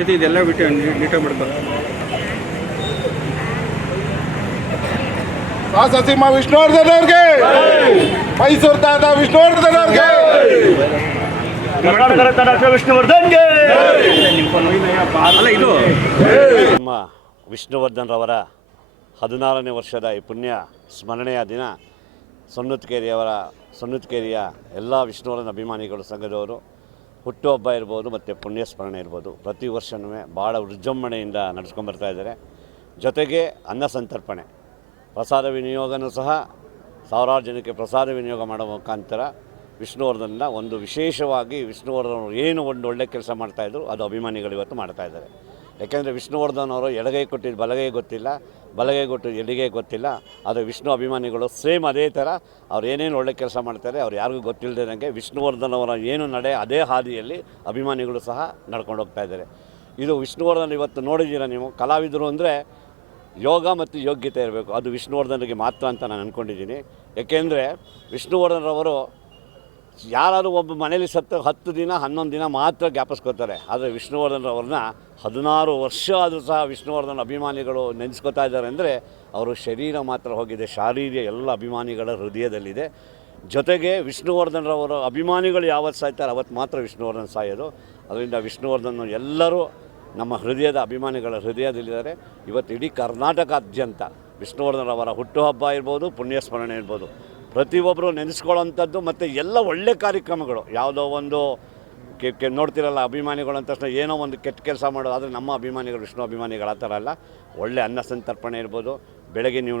ಜೊತೆ ಇದೆಲ್ಲ ಬಿಟ್ಟು ನೀಟಾಗಿ ಮಾಡ್ತಾರೆ. ಸೀಮಾ ವಿಷ್ಣುವರ್ಧನ್ ಅವ್ರಿಗೆ, ಮೈಸೂರು ತಾತ ವಿಷ್ಣುವರ್ಧನ್ ಅವ್ರಿಗೆ, ವಿಷ್ಣುವರ್ಧನ್ಗೆ. ಅಲ್ಲ ಇದು ನಮ್ಮ ವಿಷ್ಣುವರ್ಧನ್ ರವರ 16ನೇ ವರ್ಷದ ಈ ಪುಣ್ಯ ಸ್ಮರಣೆಯ ದಿನ ಸೊನ್ನತ್ಕೇರಿಯ ಎಲ್ಲ ವಿಷ್ಣುವರ್ಧನ್ ಅಭಿಮಾನಿಗಳು ಸಂಘದವರು ಹುಟ್ಟುಹಬ್ಬ ಇರ್ಬೋದು ಮತ್ತು ಪುಣ್ಯ ಸ್ಮರಣೆ ಇರ್ಬೋದು ಪ್ರತಿ ವರ್ಷವೂ ಭಾಳ ವಿಜೃಂಭಣೆಯಿಂದ ನಡೆಸ್ಕೊಂಬರ್ತಾ ಇದ್ದಾರೆ. ಜೊತೆಗೆ ಅನ್ನ ಸಂತರ್ಪಣೆ ಪ್ರಸಾದ ವಿನಿಯೋಗನೂ ಸಹ ಸಾವಿರಾರು ಜನಕ್ಕೆ ಪ್ರಸಾದ ವಿನಿಯೋಗ ಮಾಡೋ ಮುಖಾಂತರ ವಿಷ್ಣುವರ್ಧನ್ನ ಒಂದು ವಿಶೇಷವಾಗಿ ವಿಷ್ಣುವರ್ಧನ್ ಏನು ಒಂದು ಒಳ್ಳೆ ಕೆಲಸ ಮಾಡ್ತಾಯಿದ್ರು ಅದು ಅಭಿಮಾನಿಗಳು ಇವತ್ತು ಮಾಡ್ತಾಯಿದ್ದಾರೆ. ಯಾಕೆಂದರೆ ವಿಷ್ಣುವರ್ಧನ್ ಅವರು ಎಡಗೈ ಕೊಟ್ಟಿದ್ದು ಬಲಗೈ ಗೊತ್ತಿಲ್ಲ, ಬಲಗೈ ಕೊಟ್ಟಿದ್ದು ಎಡಗೈ ಗೊತ್ತಿಲ್ಲ. ಆದರೆ ವಿಷ್ಣು ಅಭಿಮಾನಿಗಳು ಸೇಮ್ ಅದೇ ಥರ ಅವ್ರು ಏನೇನು ಒಳ್ಳೆ ಕೆಲಸ ಮಾಡ್ತಾರೆ ಅವ್ರು ಯಾರಿಗೂ ಗೊತ್ತಿಲ್ಲದಂಗೆ ವಿಷ್ಣುವರ್ಧನ್ ಅವರ ಏನು ನಡೆ ಅದೇ ಹಾದಿಯಲ್ಲಿ ಅಭಿಮಾನಿಗಳು ಸಹ ನಡ್ಕೊಂಡು ಹೋಗ್ತಾ ಇದ್ದಾರೆ. ಇದು ವಿಷ್ಣುವರ್ಧನ್ ಇವತ್ತು ನೋಡಿದ್ದೀರ ನೀವು, ಕಲಾವಿದರು ಅಂದರೆ ಯೋಗ ಮತ್ತು ಯೋಗ್ಯತೆ ಇರಬೇಕು, ಅದು ವಿಷ್ಣುವರ್ಧನ್ಗೆ ಮಾತ್ರ ಅಂತ ನಾನು ಅಂದ್ಕೊಂಡಿದ್ದೀನಿ. ಏಕೆಂದರೆ ವಿಷ್ಣುವರ್ಧನ್ರವರು ಯಾರಾದರೂ ಒಬ್ಬ ಮನೇಲಿ ಸತ್ತು 10 ದಿನ 11 ದಿನ ಮಾತ್ರ ಜ್ಞಾಪಿಸ್ಕೋತಾರೆ. ಆದರೆ ವಿಷ್ಣುವರ್ಧನ್ರವ್ರನ್ನ 16 ವರ್ಷ ಆದರೂ ಸಹ ವಿಷ್ಣುವರ್ಧನ್ ಅಭಿಮಾನಿಗಳು ನೆನೆಸ್ಕೋತಾ ಇದ್ದಾರೆ ಅಂದರೆ ಅವರು ಶರೀರ ಮಾತ್ರ ಹೋಗಿದೆ, ಶಾರೀರಿಕ ಎಲ್ಲ ಅಭಿಮಾನಿಗಳ ಹೃದಯದಲ್ಲಿದೆ. ಜೊತೆಗೆ ವಿಷ್ಣುವರ್ಧನ್ರವರ ಅಭಿಮಾನಿಗಳು ಯಾವತ್ತು ಸಾಯ್ತಾರೆ ಅವತ್ತು ಮಾತ್ರ ವಿಷ್ಣುವರ್ಧನ್ ಸಾಯೋದು. ಅದರಿಂದ ವಿಷ್ಣುವರ್ಧನ್ ಎಲ್ಲರೂ ನಮ್ಮ ಹೃದಯದ ಅಭಿಮಾನಿಗಳ ಹೃದಯದಲ್ಲಿದ್ದಾರೆ. ಇವತ್ತು ಇಡೀ ಕರ್ನಾಟಕಾದ್ಯಂತ ವಿಷ್ಣುವರ್ಧನ್ರವರ ಹುಟ್ಟುಹಬ್ಬ ಇರ್ಬೋದು, ಪುಣ್ಯಸ್ಮರಣೆ ಇರ್ಬೋದು, ಪ್ರತಿಯೊಬ್ಬರು ನೆನೆಸ್ಕೊಳ್ಳೋವಂಥದ್ದು ಮತ್ತು ಎಲ್ಲ ಒಳ್ಳೆ ಕಾರ್ಯಕ್ರಮಗಳು. ಯಾವುದೋ ಒಂದು ನೋಡ್ತಿರಲ್ಲ ಅಭಿಮಾನಿಗಳು ಅಂತ ತಕ್ಷಣ ಏನೋ ಒಂದು ಕೆಟ್ಟ ಕೆಲಸ ಮಾಡೋದು. ಆದರೆ ನಮ್ಮ ಅಭಿಮಾನಿಗಳು ವಿಷ್ಣು ಅಭಿಮಾನಿಗಳು ಆ ಥರ ಅಲ್ಲ. ಒಳ್ಳೆ ಅನ್ನ ಸಂತರ್ಪಣೆ ಇರ್ಬೋದು. ಬೆಳಗ್ಗೆ ನೀವು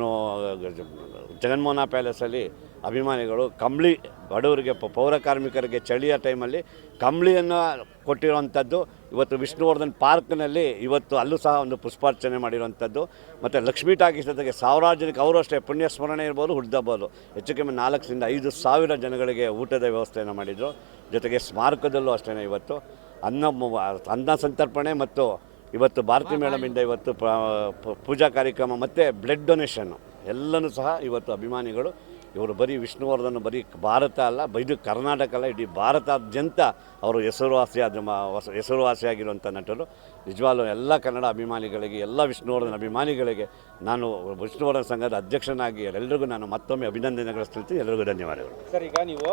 ಜಗನ್ಮೋಹನ ಪ್ಯಾಲೇಸಲ್ಲಿ ಅಭಿಮಾನಿಗಳು ಕಂಬಳಿ ಬಡವರಿಗೆ ಪೌರ ಕಾರ್ಮಿಕರಿಗೆ ಚಳಿಯ ಟೈಮಲ್ಲಿ ಕಂಬಳಿಯನ್ನು ಕೊಟ್ಟಿರುವಂಥದ್ದು. ಇವತ್ತು ವಿಷ್ಣುವರ್ಧನ್ ಪಾರ್ಕ್ನಲ್ಲಿ ಇವತ್ತು ಅಲ್ಲೂ ಸಹ ಒಂದು ಪುಷ್ಪಾರ್ಚನೆ ಮಾಡಿರುವಂಥದ್ದು. ಮತ್ತು ಲಕ್ಷ್ಮೀ ಟಾಕೀಸ್ ಜೊತೆಗೆ ಸಾವಿರಾರು ಜನಕ್ಕೆ ಅವರು ಅಷ್ಟೇ ಪುಣ್ಯ ಸ್ಮರಣೆ ಇರ್ಬೋದು, ಹುಡ್ದಬೋದು ಹೆಚ್ಚು ಕಮ್ಮಿ 4,000 ರಿಂದ 5,000 ಜನಗಳಿಗೆ ಊಟದ ವ್ಯವಸ್ಥೆಯನ್ನು ಮಾಡಿದರು. ಜೊತೆಗೆ ಸ್ಮಾರಕದಲ್ಲೂ ಅಷ್ಟೇ ಇವತ್ತು ಅನ್ನ ಸಂತರ್ಪಣೆ ಮತ್ತು ಇವತ್ತು ಭಾರತಿ ಮೇಡಮಿಂದ ಇವತ್ತು ಪೂಜಾ ಕಾರ್ಯಕ್ರಮ ಮತ್ತು ಬ್ಲಡ್ ಡೊನೇಷನ್ನು ಎಲ್ಲನೂ ಸಹ ಇವತ್ತು ಅಭಿಮಾನಿಗಳು ಇವರು ಬರೀ ವಿಷ್ಣುವರ್ಧನ್ ಬರೀ ಭಾರತ ಅಲ್ಲ, ಇದು ಕರ್ನಾಟಕ ಅಲ್ಲ, ಇಡೀ ಭಾರತಾದ್ಯಂತ ಅವರು ಹೆಸರುವಾಸಿಯಾಗಿರುವಂಥ ನಟರು. ನಿಜವಾಗ್ಲೂ ಎಲ್ಲ ಕನ್ನಡ ಅಭಿಮಾನಿಗಳಿಗೆ, ಎಲ್ಲ ವಿಷ್ಣುವರ್ಧನ್ ಅಭಿಮಾನಿಗಳಿಗೆ ನಾನು ವಿಷ್ಣುವರ್ಧನ್ ಸಂಘದ ಅಧ್ಯಕ್ಷನಾಗಿ ಎಲ್ಲರಿಗೂ ನಾನು ಮತ್ತೊಮ್ಮೆ ಅಭಿನಂದನೆಗಳು ತಿಳಿಸ್ತೀನಿ. ಎಲ್ಲರಿಗೂ ಧನ್ಯವಾದಗಳು. ಸರ್, ಈಗ ನೀವು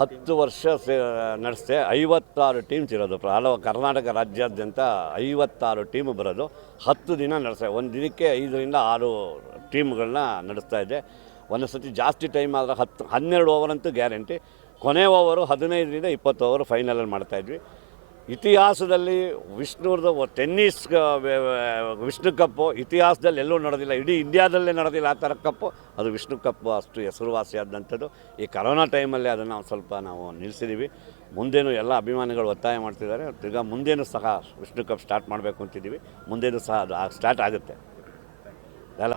10 ವರ್ಷ ನಡೆಸ್ತೆ 56 ಟೀಮ್ಸ್ ಇರೋದು. ಹಲವು ಕರ್ನಾಟಕ ರಾಜ್ಯಾದ್ಯಂತ 56 ಟೀಮು ಬರೋದು. 10 ದಿನ ನಡೆಸ್ತೆ. ಒಂದು ದಿನಕ್ಕೆ 5 ರಿಂದ 6 ಟೀಮ್ಗಳನ್ನ ನಡೆಸ್ತಾ ಇದೆ. ಒಂದು ಸತಿ ಜಾಸ್ತಿ ಟೈಮ್ ಆದರೆ 12 ಓವರ್ ಅಂತೂ ಗ್ಯಾರಂಟಿ. ಕೊನೆ ಓವರು 15 ರಿಂದ 20 ಓವರ್ ಫೈನಲಲ್ಲಿ ಮಾಡ್ತಾಯಿದ್ವಿ. ಇತಿಹಾಸದಲ್ಲಿ ಟೆನ್ನಿಸ್ ವಿಷ್ಣು ಕಪ್ಪು ಇತಿಹಾಸದಲ್ಲಿ ಎಲ್ಲೂ ನಡೆದಿಲ್ಲ, ಇಡೀ ಇಂಡಿಯಾದಲ್ಲೇ ನಡೆದಿಲ್ಲ ಆ ಥರ ಕಪ್ಪು. ಅದು ವಿಷ್ಣು ಕಪ್ಪು ಅಷ್ಟು ಹೆಸರುವಾಸಿಯಾದಂಥದ್ದು. ಈ ಕರೋನಾ ಟೈಮಲ್ಲಿ ಅದನ್ನು ಸ್ವಲ್ಪ ನಾವು ನಿಲ್ಲಿಸಿದ್ದೀವಿ. ಮುಂದೇನು ಎಲ್ಲ ಅಭಿಮಾನಿಗಳು ಒತ್ತಾಯ ಮಾಡ್ತಿದ್ದಾರೆ. ಈಗ ಮುಂದೇನು ಸಹ ವಿಷ್ಣು ಕಪ್ ಸ್ಟಾರ್ಟ್ ಮಾಡಬೇಕು ಅಂತಿದ್ದೀವಿ. ಮುಂದೇನು ಸಹ ಅದು ಸ್ಟಾರ್ಟ್ ಆಗುತ್ತೆ. ಎಲ್ಲ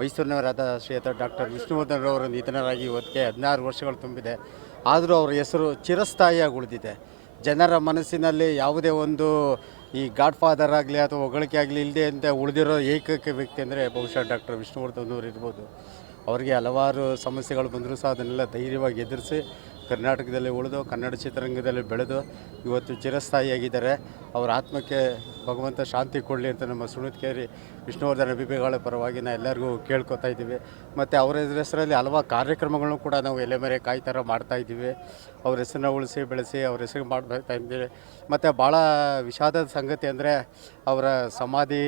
ಮೈಸೂರಿನವರಾದ ಶ್ರೀಯುತ ಡಾಕ್ಟರ್ ವಿಷ್ಣುವರ್ಧನ್ ರವರು ನಿಧನರಾಗಿ ಇವತ್ತಿಗೆ 16 ವರ್ಷಗಳು ತುಂಬಿದೆ. ಆದರೂ ಅವರ ಹೆಸರು ಚಿರಸ್ಥಾಯಿಯಾಗಿ ಉಳಿದಿದೆ. ಜನರ ಮನಸ್ಸಿನಲ್ಲಿ ಯಾವುದೇ ಒಂದು ಈ ಗಾಡ್ ಫಾದರ್ ಆಗಲಿ ಅಥವಾ ಹೊಗಳಿಕೆ ಆಗಲಿ ಇಲ್ಲದೆ ಅಂತ ಉಳಿದಿರೋ ಏಕೈಕ ವ್ಯಕ್ತಿ ಅಂದರೆ ಬಹುಶಃ ಡಾಕ್ಟರ್ ವಿಷ್ಣುವರ್ಧನ್ ಅವರು ಇರ್ಬೋದು. ಅವರಿಗೆ ಹಲವಾರು ಸಮಸ್ಯೆಗಳು ಬಂದರೂ ಸಹ ಅದನ್ನೆಲ್ಲ ಧೈರ್ಯವಾಗಿ ಎದುರಿಸಿ ಕರ್ನಾಟಕದಲ್ಲಿ ಉಳಿದು ಕನ್ನಡ ಚಿತ್ರರಂಗದಲ್ಲಿ ಬೆಳೆದು ಇವತ್ತು ಚಿರಸ್ಥಾಯಿಯಾಗಿದ್ದಾರೆ. ಅವರ ಆತ್ಮಕ್ಕೆ ಭಗವಂತ ಶಾಂತಿ ಕೊಡಲಿ ಅಂತ ನಮ್ಮ ಸುಣತ್ಕೇರಿ ವಿಷ್ಣುವರ್ಧನ್ ಅಭಿಮಾನಿಗಳ ಪರವಾಗಿ ನಾವು ಎಲ್ಲರಿಗೂ ಕೇಳ್ಕೊತಾ ಇದ್ದೀವಿ. ಮತ್ತು ಅವರ ಹೆಸರಲ್ಲಿ ಹಲವಾರು ಕಾರ್ಯಕ್ರಮಗಳನ್ನು ಕೂಡ ನಾವು ಎಲೆಮೆರೆ ಕಾಯಿ ಥರ ಮಾಡ್ತಾಯಿದ್ದೀವಿ. ಅವ್ರ ಹೆಸರನ್ನ ಉಳಿಸಿ ಬೆಳೆಸಿ ಅವ್ರ ಹೆಸರು ಮಾಡ್ತಾ ಇದ್ದೀವಿ. ಮತ್ತು ಭಾಳ ವಿಷಾದದ ಸಂಗತಿ ಅಂದರೆ ಅವರ ಸಮಾಧಿ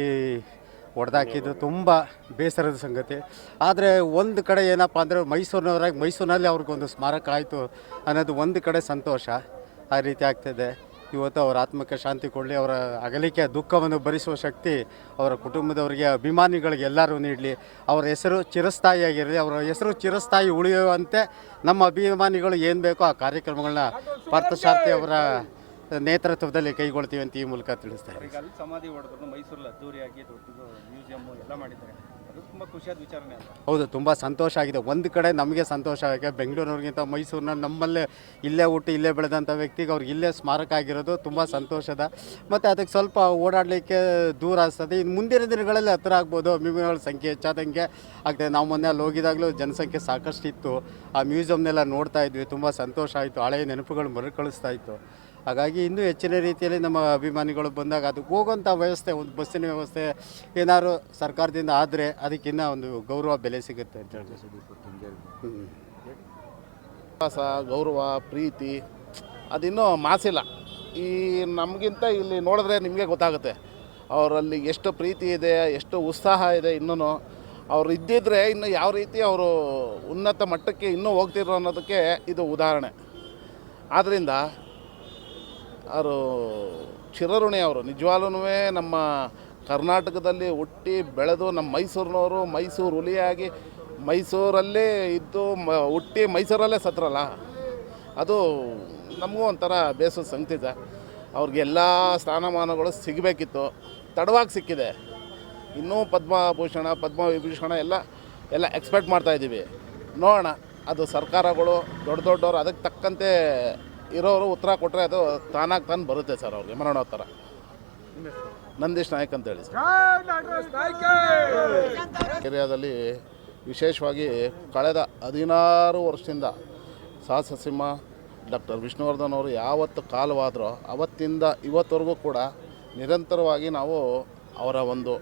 ಹೊಡೆದಾಕಿದ್ದು ತುಂಬ ಬೇಸರದ ಸಂಗತಿ. ಆದರೆ ಒಂದು ಕಡೆ ಏನಪ್ಪ ಅಂದರೆ ಮೈಸೂರಿನಲ್ಲಿ ಅವ್ರಿಗೊಂದು ಸ್ಮಾರಕ ಆಯಿತು ಅನ್ನೋದು ಒಂದು ಕಡೆ ಸಂತೋಷ. ಆ ರೀತಿ ಆಗ್ತಿದೆ. ಇವತ್ತು ಅವರ ಆತ್ಮಕ್ಕೆ ಶಾಂತಿ ಕೊಡಲಿ. ಅವರ ಅಗಲಿಕೆ ದುಃಖವನ್ನು ಭರಿಸುವ ಶಕ್ತಿ ಅವರ ಕುಟುಂಬದವರಿಗೆ, ಅಭಿಮಾನಿಗಳಿಗೆ ಎಲ್ಲರೂ ನೀಡಲಿ. ಅವರ ಹೆಸರು ಚಿರಸ್ಥಾಯಿಯಾಗಿರಲಿ. ಅವರ ಹೆಸರು ಚಿರಸ್ಥಾಯಿ ಉಳಿಯುವಂತೆ ನಮ್ಮ ಅಭಿಮಾನಿಗಳು ಏನು ಬೇಕೋ ಆ ಕಾರ್ಯಕ್ರಮಗಳನ್ನ ಪಾರ್ಥಸಾರಥಿ ಅವರ ನೇತೃತ್ವದಲ್ಲಿ ಕೈಗೊಳ್ತೀವಿ ಅಂತ ಈ ಮೂಲಕ ತಿಳಿಸ್ತಾರೆ. ಈಗ ಅಲ್ಲಿ ಸಮಾಧಿ ಹೊಡೆದ್ರು, ಮೈಸೂರಲ್ಲಿ ಅದ್ದೂರಿಯಾಗಿ ದೊಡ್ಡದು ಮ್ಯೂಸಿಯಮ್ ಎಲ್ಲ ಮಾಡಿದ್ದಾರೆ. ಅದು ತುಂಬ ಖುಷಿಯಾದ ವಿಚಾರನೆ ಅಂತ. ಹೌದು, ತುಂಬ ಸಂತೋಷ ಆಗಿದೆ. ಒಂದು ಕಡೆ ನಮಗೆ ಸಂತೋಷ ಆಗಿದೆ. ಬೆಂಗಳೂರಿನವ್ರಿಗಿಂತ ಮೈಸೂರಿನಲ್ಲಿ ನಮ್ಮಲ್ಲೇ ಇಲ್ಲೇ ಹುಟ್ಟಿ ಇಲ್ಲೇ ಬೆಳೆದಂಥ ವ್ಯಕ್ತಿಗೆ ಅವ್ರಿಗೆ ಇಲ್ಲೇ ಸ್ಮಾರಕ ಆಗಿರೋದು ತುಂಬ ಸಂತೋಷದ. ಮತ್ತು ಅದಕ್ಕೆ ಸ್ವಲ್ಪ ಓಡಾಡಲಿಕ್ಕೆ ದೂರ ಅನಿಸ್ತದೆ. ಇನ್ನು ಮುಂದಿನ ದಿನಗಳಲ್ಲಿ ಹತ್ತಿರ ಆಗ್ಬೋದು. ಅಭಿಮಾನಿಗಳ ಸಂಖ್ಯೆ ಹೆಚ್ಚಾದಂಗೆ ಆಗ್ತದೆ. ನಾವು ಮೊನ್ನೆ ಅಲ್ಲಿ ಹೋಗಿದಾಗಲೂ ಜನಸಂಖ್ಯೆ ಸಾಕಷ್ಟು ಇತ್ತು. ಆ ಮ್ಯೂಸಿಯಮ್ನೆಲ್ಲ ನೋಡ್ತಾ ಇದ್ವಿ. ತುಂಬ ಸಂತೋಷ ಆಯಿತು. ಹಳೆಯ ನೆನಪುಗಳು ಮರುಕಳಿಸ್ತಾ ಇತ್ತು. ಹಾಗಾಗಿ ಇನ್ನೂ ಹೆಚ್ಚಿನ ರೀತಿಯಲ್ಲಿ ನಮ್ಮ ಅಭಿಮಾನಿಗಳು ಬಂದಾಗ ಅದಕ್ಕೆ ಹೋಗುವಂಥ ವ್ಯವಸ್ಥೆ, ಒಂದು ಬಸ್ಸಿನ ವ್ಯವಸ್ಥೆ ಏನಾದ್ರು ಸರ್ಕಾರದಿಂದ ಆದರೆ ಅದಕ್ಕಿನ್ನ ಒಂದು ಗೌರವ ಬೆಲೆ ಸಿಗುತ್ತೆ ಅಂತ ಹೇಳಿ. ವಿಶ್ವಾಸ, ಗೌರವ, ಪ್ರೀತಿ ಅದಿನ್ನೂ ಮಾಸಿಲ್ಲ. ಈ ನಮಗಿಂತ ಇಲ್ಲಿ ನೋಡಿದ್ರೆ ನಿಮಗೆ ಗೊತ್ತಾಗುತ್ತೆ ಅವರಲ್ಲಿ ಎಷ್ಟು ಪ್ರೀತಿ ಇದೆ, ಎಷ್ಟು ಉತ್ಸಾಹ ಇದೆ. ಇನ್ನೂ ಅವರು ಇದ್ದಿದ್ರೆ ಇನ್ನು ಯಾವ ರೀತಿ ಅವರು ಉನ್ನತ ಮಟ್ಟಕ್ಕೆ ಇನ್ನೂ ಹೋಗ್ತಿರೋ ಅನ್ನೋದಕ್ಕೆ ಇದು ಉದಾಹರಣೆ. ಆದ್ದರಿಂದ ಅವರು ಚಿರಋಣಿ. ಅವರು ನಿಜವಾಗ್ಲೂ ನಮ್ಮ ಕರ್ನಾಟಕದಲ್ಲಿ ಹುಟ್ಟಿ ಬೆಳೆದು ನಮ್ಮ ಮೈಸೂರಿನವರು, ಮೈಸೂರು ಹುಲಿಯಾಗಿ ಮೈಸೂರಲ್ಲೇ ಇದ್ದು ಹುಟ್ಟಿ ಮೈಸೂರಲ್ಲೇ ಸತ್ರಲ್ಲ, ಅದು ನಮಗೂ ಒಂಥರ ಬೇಸದ ಸಂಗತಿ. ಅವ್ರಿಗೆಲ್ಲ ಸ್ಥಾನಮಾನಗಳು ಸಿಗಬೇಕಿತ್ತು, ತಡವಾಗಿ ಸಿಕ್ಕಿದೆ. ಇನ್ನೂ ಪದ್ಮಭೂಷಣ, ಪದ್ಮವಿಭೂಷಣ ಎಲ್ಲ ಎಕ್ಸ್ಪೆಕ್ಟ್ ಮಾಡ್ತಾಯಿದ್ದೀವಿ. ನೋಡೋಣ, ಅದು ಸರ್ಕಾರಗಳು ದೊಡ್ಡವರು ಅದಕ್ಕೆ ತಕ್ಕಂತೆ ಇರೋರು ಉತ್ತರ ಕೊಟ್ಟರೆ ಅದು ತಾನಾಗಿ ತಾನು ಬರುತ್ತೆ ಸರ್. ಅವ್ರಿಗೆ ಮರಣೋ ಥರ. ನಂದೀಶ್ ನಾಯ್ಕ್ ಅಂತೇಳಿ ಸರ್. ಏರಿಯಾದಲ್ಲಿ ವಿಶೇಷವಾಗಿ ಕಳೆದ 16 ವರ್ಷದಿಂದ ಸಾಹಸ ಸಿಂಹ ಡಾಕ್ಟರ್ ವಿಷ್ಣುವರ್ಧನ್ ಅವರು ಯಾವತ್ತು ಕಾಲವಾದರೋ ಅವತ್ತಿಂದ ಇವತ್ತವರೆಗೂ ಕೂಡ ನಿರಂತರವಾಗಿ ನಾವು ಅವರ ಒಂದು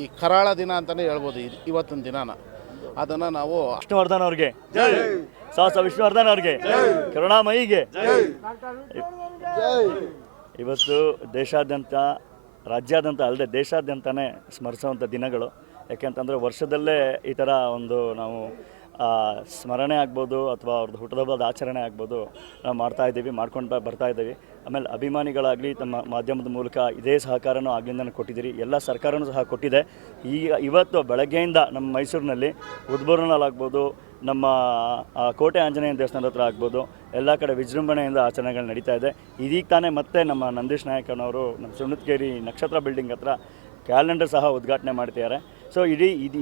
ಈ ಕರಾಳ ದಿನ ಅಂತಲೇ ಹೇಳ್ಬೋದು ಇವತ್ತಿನ ದಿನಾನ. ಅದನ್ನು ನಾವು ವಿಷ್ಣುವರ್ಧನ್ ಅವ್ರಿಗೆ ಜೈ, ಸಾಹಸ ವಿಷ್ಣುವರ್ಧನ್ ಅವ್ರಿಗೆ, ಕರುಣಾಮಯಿಗೆ. ಇವತ್ತು ದೇಶಾದ್ಯಂತ, ರಾಜ್ಯಾದ್ಯಂತ ಅಲ್ಲದೆ ದೇಶಾದ್ಯಂತನೇ ಸ್ಮರಿಸುವಂಥ ದಿನಗಳು. ಯಾಕೆಂತಂದರೆ ವರ್ಷದಲ್ಲೇ ಈ ಥರ ಒಂದು ನಾವು ಸ್ಮರಣೆ ಆಗ್ಬೋದು ಅಥವಾ ಅವ್ರದ್ದು ಹುಟ್ಟುಹಬ್ಬದ ಆಚರಣೆ ಆಗ್ಬೋದು ನಾವು ಮಾಡ್ತಾಯಿದ್ದೀವಿ, ಮಾಡ್ಕೊಂಡು ಬರ್ತಾಯಿದ್ದೀವಿ. ಆಮೇಲೆ ಅಭಿಮಾನಿಗಳಾಗಲಿ ತಮ್ಮ ಮಾಧ್ಯಮದ ಮೂಲಕ ಇದೇ ಸಹಕಾರನೂ ಆಗ್ಲಿಂದ ಕೊಟ್ಟಿದ್ದೀರಿ. ಎಲ್ಲ ಸರ್ಕಾರನೂ ಸಹ ಕೊಟ್ಟಿದೆ. ಇವತ್ತು ಬೆಳಗ್ಗೆಯಿಂದ ನಮ್ಮ ಮೈಸೂರಿನಲ್ಲಿ ಉದ್ಬೋರ್ನಲ್ಲಾಗ್ಬೋದು, ನಮ್ಮ ಕೋಟೆ ಆಂಜನೇಯ ದೇವಸ್ಥಾನದ ಹತ್ರ ಆಗ್ಬೋದು, ಎಲ್ಲ ಕಡೆ ವಿಜೃಂಭಣೆಯಿಂದ ಆಚರಣೆಗಳು ನಡೀತಾ ಇದೆ. ಇದೀಗ ತಾನೇ ಮತ್ತೆ ನಮ್ಮ ನಂದೀಶ್ ನಾಯಕನವರು ನಮ್ಮ ಸುಣ್ಣತ್ಕೇರಿ ನಕ್ಷತ್ರ ಬಿಲ್ಡಿಂಗ್ ಹತ್ರ ಕ್ಯಾಲೆಂಡರ್ ಸಹ ಉದ್ಘಾಟನೆ ಮಾಡ್ತಿದ್ದಾರೆ. ಸೊ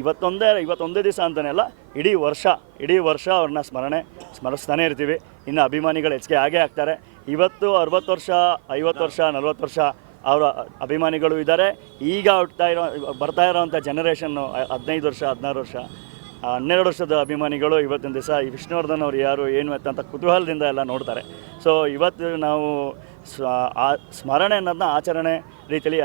ಇವತ್ತೊಂದೇ ದಿವಸ ಅಂತಲೇ ಅಲ್ಲ, ಇಡೀ ವರ್ಷ ಅವ್ರನ್ನ ಸ್ಮರಿಸ್ತಾನೆ ಇರ್ತೀವಿ. ಇನ್ನು ಅಭಿಮಾನಿಗಳು ಹೆಚ್ಚಿಗೆ ಆಗೇ ಆಗ್ತಾರೆ. ಇವತ್ತು 60 ವರ್ಷ, 50 ವರ್ಷ, 40 ವರ್ಷ ಅವರ ಅಭಿಮಾನಿಗಳು ಇದ್ದಾರೆ. ಈಗ ಬರ್ತಾ ಇರೋವಂಥ ಜನರೇಷನ್ನು 15 ವರ್ಷ, 16 ವರ್ಷ, 12 ವರ್ಷದ ಅಭಿಮಾನಿಗಳು ಇವತ್ತಿನ ದಿವಸ ಈ ವಿಷ್ಣುವರ್ಧನ್ ಅವರು ಯಾರು ಏನು ಅಂತ ಕುತೂಹಲದಿಂದ ಎಲ್ಲ ನೋಡ್ತಾರೆ. ಸೊ ಇವತ್ತು ನಾವು ಸ್ಮರಣೆ ಅನ್ನೋದನ್ನ ಆಚರಣೆ ರೀತಿಯಲ್ಲಿ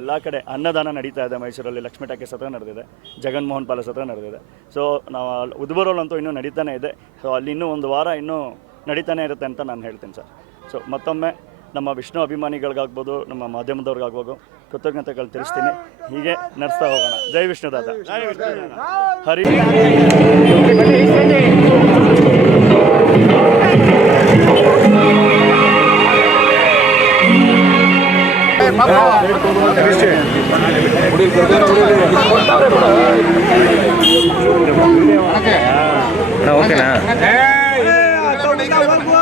ಎಲ್ಲ ಕಡೆ ಅನ್ನದಾನ ನಡೀತಾ ಇದೆ. ಮೈಸೂರಲ್ಲಿ ಲಕ್ಷ್ಮೀ ಟಾಕೀಸ್ ಹತ್ರ ನಡೆದಿದೆ, ಜಗನ್ಮೋಹನ್ ಪ್ಯಾಲೇಸ್ ಹತ್ರ ನಡೆದಿದೆ. ಸೊ ನಾವು ಉದ್ಬರೋಲ್ಲಂತೂ ಇನ್ನೂ ನಡೀತಾನೆ ಇದೆ. ಸೊ ಅಲ್ಲಿ ಇನ್ನೂ ಒಂದು ವಾರ ಇನ್ನೂ ನಡೀತಾನೆ ಇರುತ್ತೆ ಅಂತ ನಾನು ಹೇಳ್ತೀನಿ ಸರ್. ಸೊ ಮತ್ತೊಮ್ಮೆ ನಮ್ಮ ವಿಷ್ಣು ಅಭಿಮಾನಿಗಳಿಗಾಗ್ಬೋದು, ನಮ್ಮ ಮಾಧ್ಯಮದವ್ರಿಗಾಗ್ಬೋದು ಕೃತಜ್ಞತೆಗಳು ತಿಳಿಸ್ತೀನಿ. ಹೀಗೆ ನಡೆಸ್ತಾ ಹೋಗೋಣ. ಜೈ ವಿಷ್ಣುದಾದ, ಹರಿ. ಓಕೆನಾ,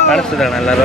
ಕಾಣಿಸ್ತದಣ್ಣ ಎಲ್ಲರೂ.